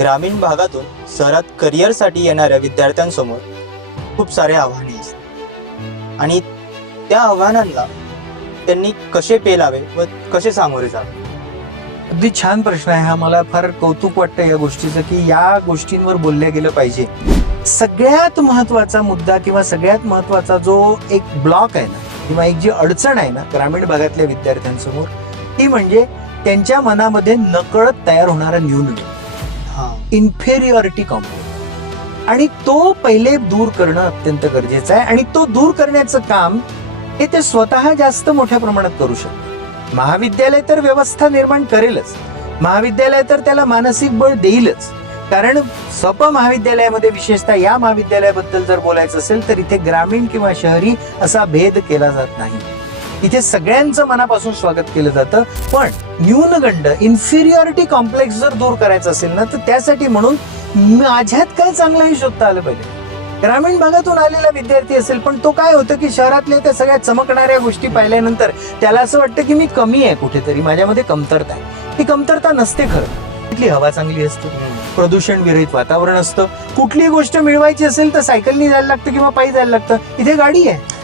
ग्रामीण भागातून शहरात करिअरसाठी येणाऱ्या विद्यार्थ्यांसमोर खूप सारे आव्हाने असतात आणि त्या आव्हानांना त्यांनी कसे पेलावे व कसे सामोरे जावे. अगदी छान प्रश्न आहे हा. मला फार कौतुक वाटतं या गोष्टीचं की या गोष्टींवर बोलल्या गेलं पाहिजे. सगळ्यात महत्वाचा मुद्दा किंवा सगळ्यात महत्वाचा जो एक ब्लॉक आहे ना किंवा एक जी अडचण आहे ना ग्रामीण भागातल्या विद्यार्थ्यांसमोर, ती म्हणजे त्यांच्या मनामध्ये नकळत तयार होणारा न्यूनगंड, इन्फेरियरिटी कॉम्प्लेक्स, आणि तो पहिले दूर करणं अत्यंत गरजेचं आहे. आणि तो दूर करण्याचं काम हे ते स्वतः जास्त मोठ्या प्रमाणात करू शकतात. महाविद्यालय तर व्यवस्था निर्माण करेलच, महाविद्यालय तर त्याला मानसिक बळ देईलच. कारण सप महाविद्यालयामध्ये विशेषतः या महाविद्यालयाबद्दल जर बोलायचं असेल तर इथे ग्रामीण किंवा शहरी असा भेद केला जात नाही. इथे सगळ्यांचं मनापासून स्वागत केलं जातं. पण न्यूनगंड, इन्फिरियरिटी कॉम्प्लेक्स जर दूर करायचं असेल ना तर त्यासाठी म्हणून माझ्यात काय चांगलं हे शोधता आलं पाहिजे. ग्रामीण भागातून आलेला विद्यार्थी असेल पण तो काय होतं की शहरातल्या त्या सगळ्या चमकणाऱ्या गोष्टी पाहिल्यानंतर त्याला असं वाटतं की मी कमी आहे, कुठेतरी माझ्यामध्ये कमतरता आहे. ही कमतरता नसते. खरं इथली हवा चांगली असते, प्रदूषण विरहित वातावरण असतं. कुठलीही गोष्ट मिळवायची असेल तर सायकलनी जायला लागतं किंवा पायी जायला लागतं. इथे गाडी आहे.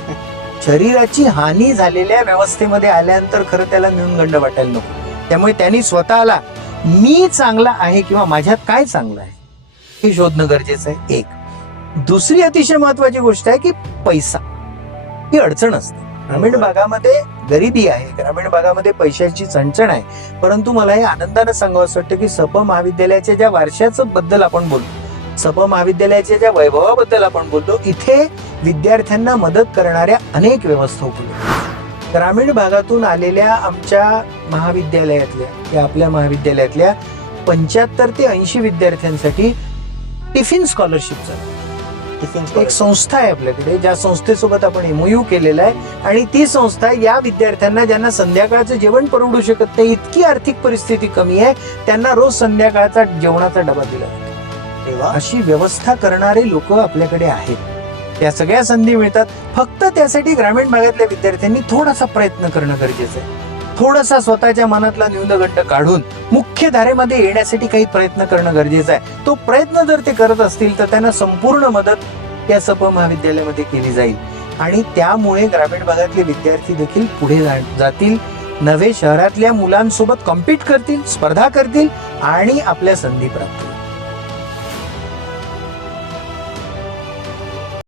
शरीराची हानी झालेल्या व्यवस्थेमध्ये आल्यानंतर खरं त्याला न्यूनगंड वाटायला नको. त्यामुळे त्यांनी स्वतःला मी चांगला आहे किंवा माझ्यात काय चांगलं आहे हे शोधणं गरजेचं आहे. एक दुसरी अतिशय महत्वाची गोष्ट आहे की पैसा ही अडचण असते. ग्रामीण भागामध्ये गरिबी आहे, ग्रामीण भागामध्ये पैशाची चणचण आहे. परंतु मला हे आनंदानं सांगावं असं वाटतं की सप महाविद्यालयाच्या ज्या वारशाचं बद्दल आपण बोलतो, सप महाविद्यालयाच्या ज्या वैभवाबद्दल आपण बोलतो, इथे विद्यार्थ्यांना मदत करणाऱ्या अनेक व्यवस्था उपलब्ध. ग्रामीण भागातून आलेल्या आमच्या महाविद्यालयातल्या या आपल्या महाविद्यालयातल्या 75 ते 80 विद्यार्थ्यांसाठी टिफिन स्कॉलरशिप चालू. एक संस्था आहे आपल्याकडे, ज्या संस्थेसोबत आपण MOU केलेला आहे. आणि ती संस्था या विद्यार्थ्यांना ज्यांना संध्याकाळचं जेवण परवडू शकत नाही, इतकी आर्थिक परिस्थिती कमी आहे, त्यांना रोज संध्याकाळचा जेवणाचा डबा दिला जातो. अशी व्यवस्था करणारे लोक आपल्याकडे आहेत. त्या सगळ्या संधी मिळतात. फक्त त्यासाठी ग्रामीण भागातल्या विद्यार्थ्यांनी थोडासा प्रयत्न करणं गरजेचं आहे. थोडासा स्वतःच्या मनातला न्यूनगंड काढून मुख्य धारेमध्ये येण्यासाठी काही प्रयत्न करणं गरजेचं आहे. तो प्रयत्न जर ते करत असतील तर त्यांना संपूर्ण मदत या सप महाविद्यालयामध्ये केली जाईल. आणि त्यामुळे ग्रामीण भागातले विद्यार्थी देखील पुढे जातील, नवे शहरातल्या मुलांसोबत कॉम्पीट करतील, स्पर्धा करतील आणि आपल्या संधी प्राप्त करतील.